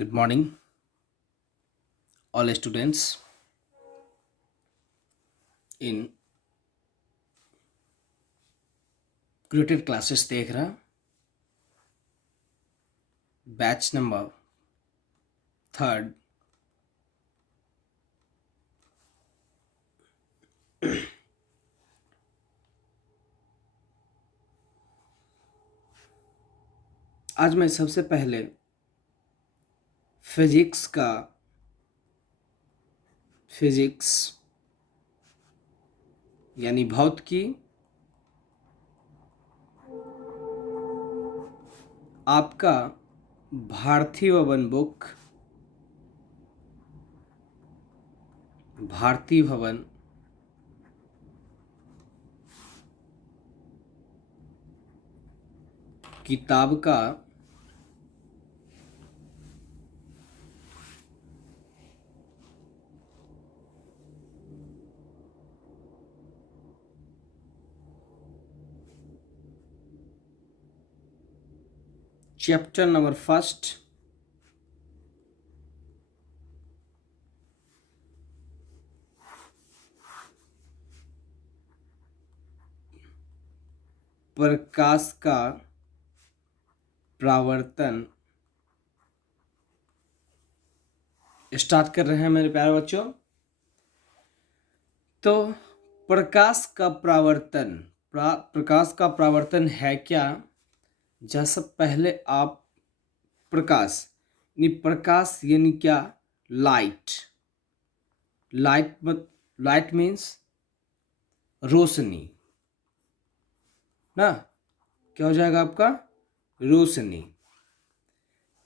Good morning, all students in created classes देख रहा batch number third. आज मैं सबसे पहले फिजिक्स यानी भौतिकी आपका भारतीय भवन किताब का चैप्टर नंबर फर्स्ट प्रकाश का परावर्तन स्टार्ट कर रहे हैं मेरे प्यारे बच्चों। तो प्रकाश का परावर्तन है क्या? जैसे पहले आप प्रकाश यानी क्या? लाइट मीन्स रोशनी ना। क्या हो जाएगा आपका? रोशनी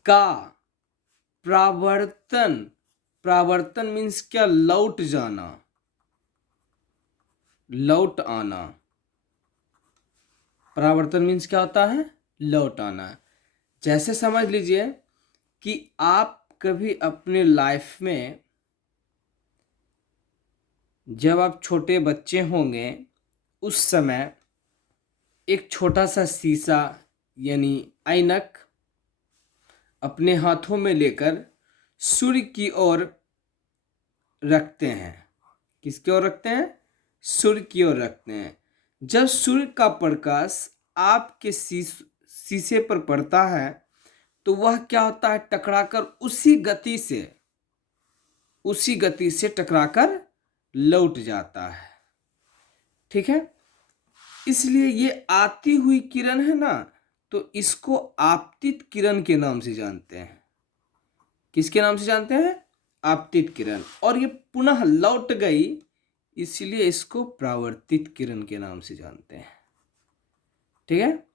का परावर्तन मीन्स क्या? लौट आना। परावर्तन मीन्स क्या होता है? लौट आना। जैसे समझ लीजिए कि आप कभी अपने लाइफ में जब आप छोटे बच्चे होंगे उस समय एक छोटा सा शीशा यानी ऐनक अपने हाथों में लेकर सूर्य की ओर रखते हैं। किसकी ओर रखते हैं? सूर्य की ओर रखते हैं। जब सूर्य का प्रकाश आपके शीशे पर पड़ता है तो वह क्या होता है? टकराकर उसी गति से टकराकर लौट जाता है। ठीक है, इसलिए ये आती हुई किरण है ना, तो इसको आपतित किरण के नाम से जानते हैं। किसके नाम से जानते हैं? आपतित किरण। और ये पुनः लौट गई, इसलिए इसको परावर्तित किरण के नाम से जानते हैं। ठीक है,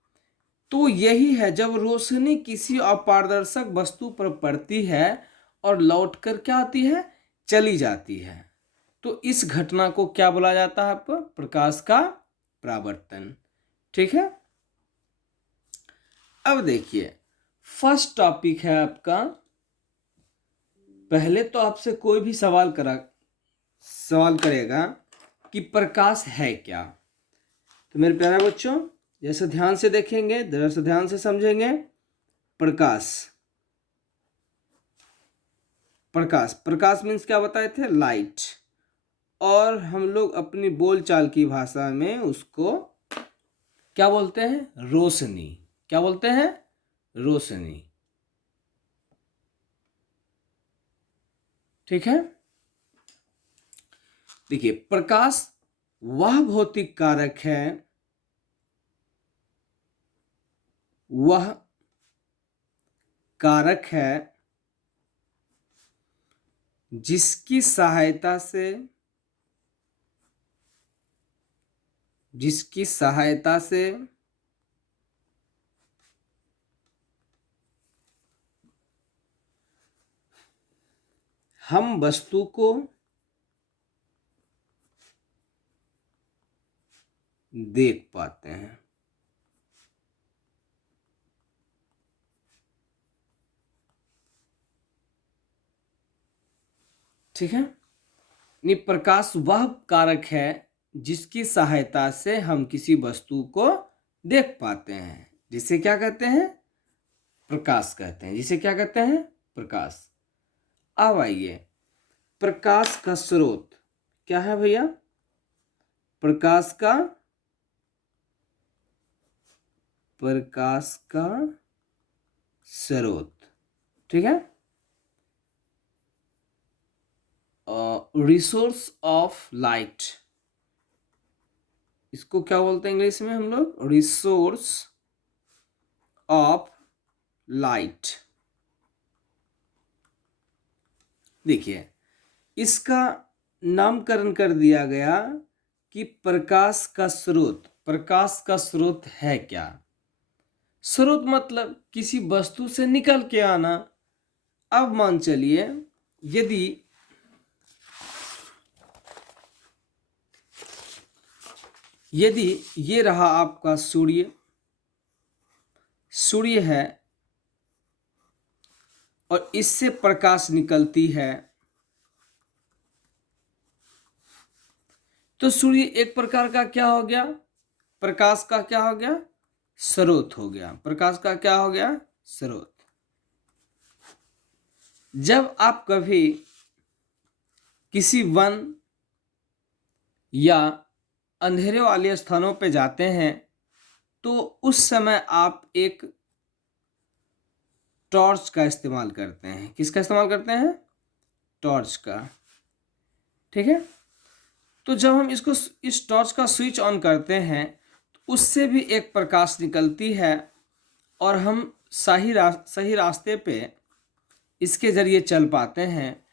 तो यही है, जब रोशनी किसी अपारदर्शक वस्तु पर पड़ती है और लौटकर क्या आती है? चली जाती है, तो इस घटना को क्या बोला जाता है? आपको प्रकाश का परावर्तन। ठीक है, अब देखिए फर्स्ट टॉपिक है आपका। पहले तो आपसे कोई भी सवाल करेगा कि प्रकाश है क्या। तो मेरे प्यारे बच्चों, जैसे ध्यान से देखेंगे, जैसे ध्यान से समझेंगे, प्रकाश मीन्स क्या बताए थे? लाइट। और हम लोग अपनी बोलचाल की भाषा में उसको क्या बोलते हैं? रोशनी। क्या बोलते हैं? रोशनी। ठीक है, देखिए प्रकाश वह भौतिक कारक है, जिसकी सहायता से हम वस्तु को देख पाते हैं। ठीक है, प्रकाश वह कारक है जिसकी सहायता से हम किसी वस्तु को देख पाते हैं, जिसे क्या कहते हैं? प्रकाश कहते हैं। जिसे क्या कहते हैं? प्रकाश। अब आइए, प्रकाश का स्रोत क्या है भैया? प्रकाश का स्रोत, ठीक है। रिसोर्स ऑफ लाइट, इसको क्या बोलते हैं इंग्लिश में हम लोग? Resource of light. देखिए, इसका नामकरण कर दिया गया कि प्रकाश का स्रोत। प्रकाश का स्रोत है क्या? स्रोत मतलब किसी वस्तु से निकल के आना। अब मान चलिए, यदि ये रहा आपका सूर्य, सूर्य है और इससे प्रकाश निकलती है, तो सूर्य एक प्रकार का क्या हो गया? प्रकाश का क्या हो गया? स्रोत हो गया। प्रकाश का क्या हो गया? स्रोत। जब आप कभी किसी वन या अंधेरे वाले स्थानों पे जाते हैं तो उस समय आप एक टॉर्च का इस्तेमाल करते हैं। किसका इस्तेमाल करते हैं? टॉर्च का, ठीक है। तो जब हम इस टॉर्च का स्विच ऑन करते हैं तो उससे भी एक प्रकाश निकलती है और हम सही रास्ते पे इसके ज़रिए चल पाते हैं।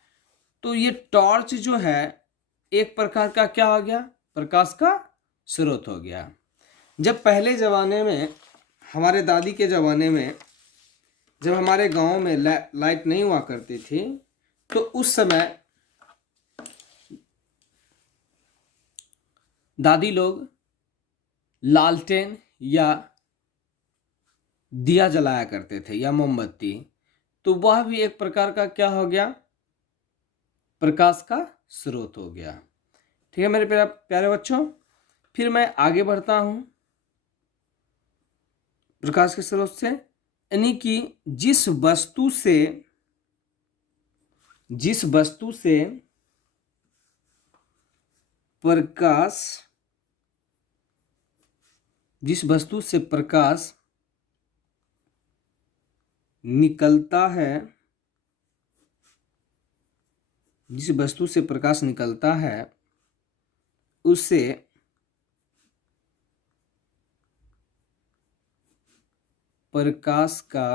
तो ये टॉर्च जो है एक प्रकार का क्या हो गया? प्रकाश का स्रोत हो गया। जब पहले ज़माने में, हमारे दादी के ज़माने में, जब हमारे गांव में लाइट नहीं हुआ करती थी, तो उस समय दादी लोग लालटेन या दिया जलाया करते थे या मोमबत्ती। तो वह भी एक प्रकार का क्या हो गया? प्रकाश का स्रोत हो गया। ठीक है मेरे प्यारे बच्चों, फिर मैं आगे बढ़ता हूं। प्रकाश के स्रोत से यानी कि जिस वस्तु से प्रकाश निकलता है, जिस वस्तु से प्रकाश निकलता है उसे प्रकाश का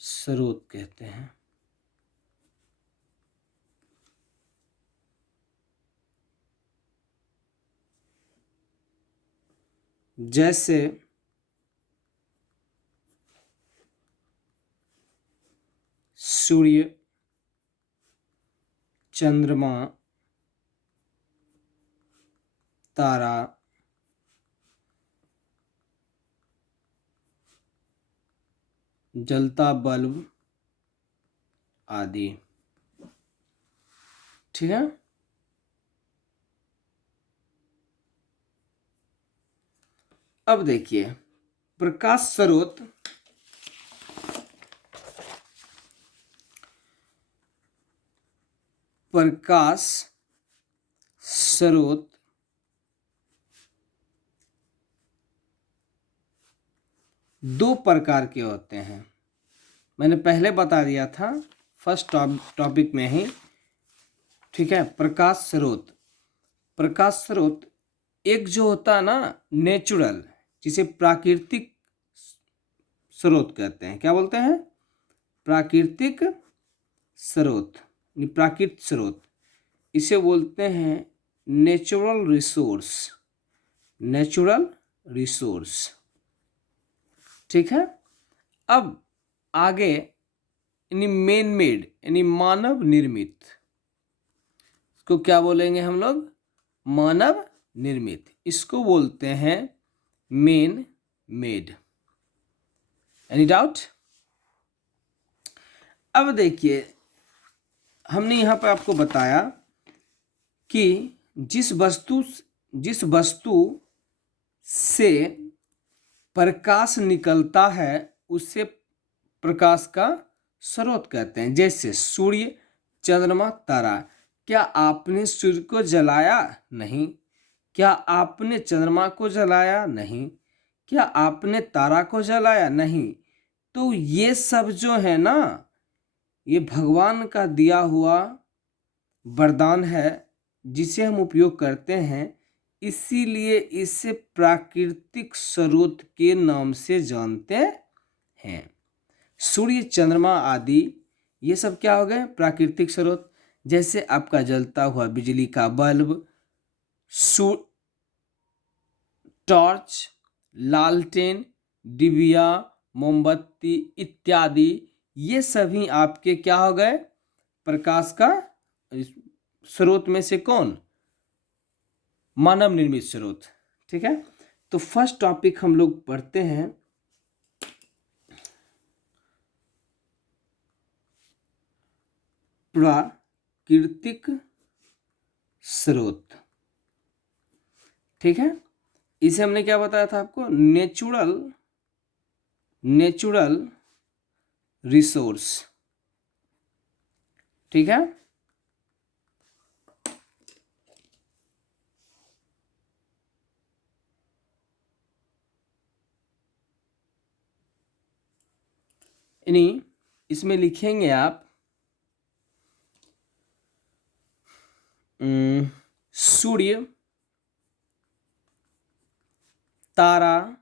स्रोत कहते हैं। जैसे सूर्य, चंद्रमा, तारा, जलता बल्ब आदि, ठीक है। अब देखिए, प्रकाश स्रोत दो प्रकार के होते हैं। मैंने पहले बता दिया था फर्स्ट टॉपिक में ही, ठीक है। प्रकाश स्रोत एक जो होता है ना नेचुरल, जिसे प्राकृतिक स्रोत कहते हैं। क्या बोलते हैं? प्राकृतिक स्रोत, प्राकृतिक स्रोत, इसे बोलते हैं नेचुरल रिसोर्स, ठीक है। अब आगे यानी मैन मेड यानी मानव निर्मित, इसको क्या बोलेंगे हम लोग? मानव निर्मित। इसको बोलते हैं मैन मेड। Any doubt? अब देखिए, हमने यहाँ पर आपको बताया कि जिस वस्तु से प्रकाश निकलता है उससे प्रकाश का स्रोत कहते हैं। जैसे सूर्य, चंद्रमा, तारा। क्या आपने सूर्य को जलाया? नहीं। क्या आपने चंद्रमा को जलाया? नहीं। क्या आपने तारा को जलाया? नहीं। तो ये सब जो है ना, ये भगवान का दिया हुआ वरदान है जिसे हम उपयोग करते हैं, इसीलिए इसे प्राकृतिक स्रोत के नाम से जानते हैं। सूर्य, चंद्रमा आदि ये सब क्या हो गए? प्राकृतिक स्रोत। जैसे आपका जलता हुआ बिजली का बल्ब, टॉर्च, लालटेन, डिबिया, मोमबत्ती इत्यादि, ये सभी आपके क्या हो गए? प्रकाश का स्रोत में से कौन? मानव निर्मित स्रोत। ठीक है, तो फर्स्ट टॉपिक हम लोग पढ़ते हैं, प्राकृतिक स्रोत। ठीक है, इसे हमने क्या बताया था आपको? Natural resource. ठीक है, यानी इसमें लिखेंगे आप सूर्य, तारा,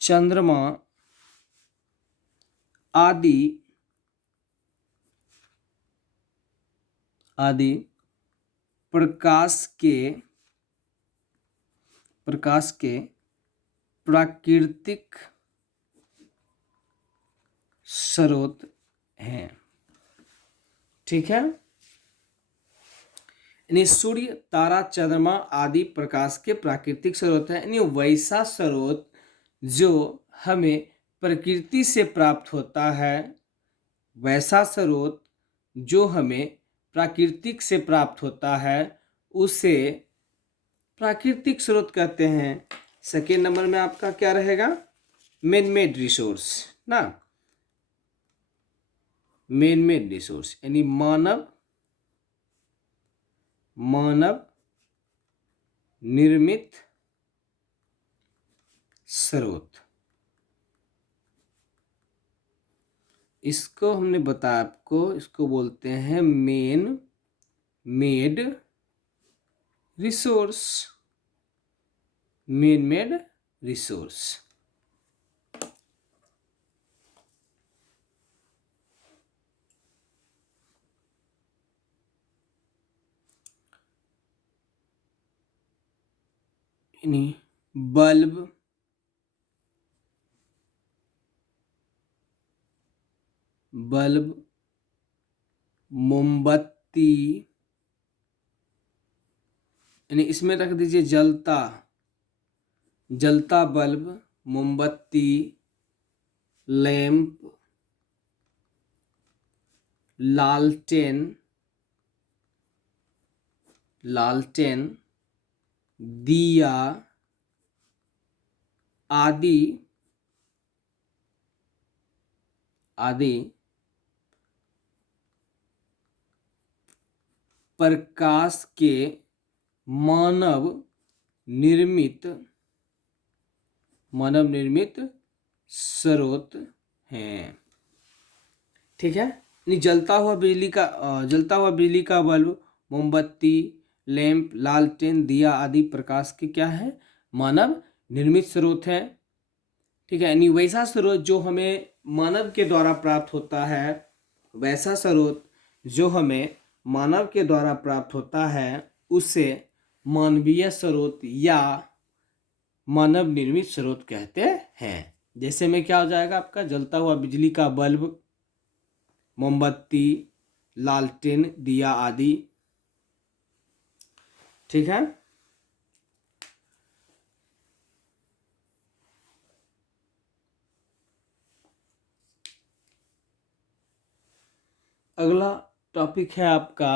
चंद्रमा आदि प्रकाश के प्राकृतिक स्रोत हैं। ठीक है, यानी सूर्य, तारा, चंद्रमा आदि प्रकाश के प्राकृतिक स्रोत हैं, यानी वैसा स्रोत जो हमें प्रकृति से प्राप्त होता है, वैसा स्रोत जो हमें प्राकृतिक से प्राप्त होता है, उसे प्राकृतिक स्रोत कहते हैं। सेकेंड नंबर में आपका क्या रहेगा? मैन मेड रिसोर्स ना, मैन मेड रिसोर्स यानी मानव निर्मित स्रोत। इसको हमने बताया आपको, इसको बोलते हैं man made resource. Man made resource. Bulb, मोमबत्ती, यानी इसमें रख दीजिए जलता बल्ब, मोमबत्ती, लैंप, लालटेन, दिया आदि प्रकाश के मानव निर्मित स्रोत हैं। ठीक है, जलता हुआ बिजली का बल्ब, मोमबत्ती, लैंप, लालटेन, दिया आदि प्रकाश के क्या है? मानव निर्मित स्रोत है। ठीक है, यानी वैसा स्रोत जो हमें मानव के द्वारा प्राप्त होता है, वैसा स्रोत जो हमें मानव के द्वारा प्राप्त होता है, उसे मानवीय स्रोत या मानव निर्मित स्रोत कहते हैं। जैसे में क्या हो जाएगा आपका? जलता हुआ बिजली का बल्ब, मोमबत्ती, लालटेन, दिया आदि। ठीक है, अगला टॉपिक है आपका